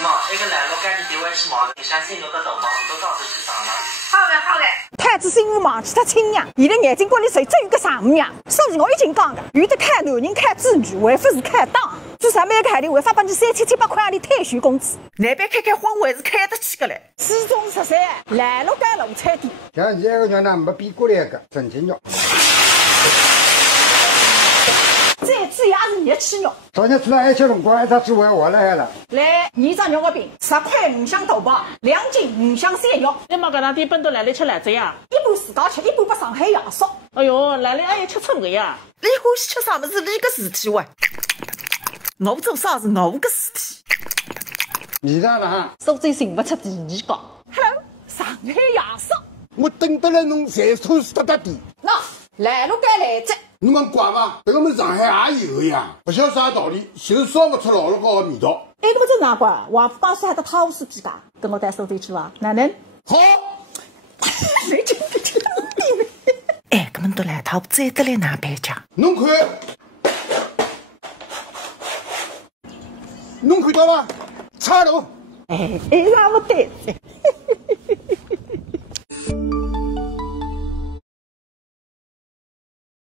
是嘛？那个来了，赶紧点外吃嘛，你相信我个豆包都早就去上了。好的，好的。太子媳妇忘记他亲娘，伊拉眼睛光里谁只有个丈母娘。所以我已经讲的，有的看男人看子女，还不是看党。做啥每个海里会发帮你3700-800块的退休工资？那边开荒还是开得起的嘞。始终13，来了该路菜店。像现在个娘呢，没比过来个，真劲肉。再次也是热气肉。昨天吃了1吃龙光，他只问我来了。来，2张肉饼，10块5箱豆包，2斤5箱山肉。你妈搿两天奔到来里吃辣子呀？一半自家吃，一半拨上海爷烧。哎哟，来里还有吃醋的呀？你欢喜吃啥么子？你个事体哇！我做啥是我个事体。你让了哈？苏州寻不出第二个。 Hello， 上海爷烧。我等得了侬才错死得点。那来路该来着。 侬讲怪伐？这个我们上海也有呀，不晓得啥道理，就是烧不出老高的味道。哎，搿么这哪怪？王府帮还得汤司机家，跟我带苏州去伐？哪能？好。谁真不听哎，搿么都来套再得来哪搬家？侬看，侬看到伐？岔路。哎，那不对。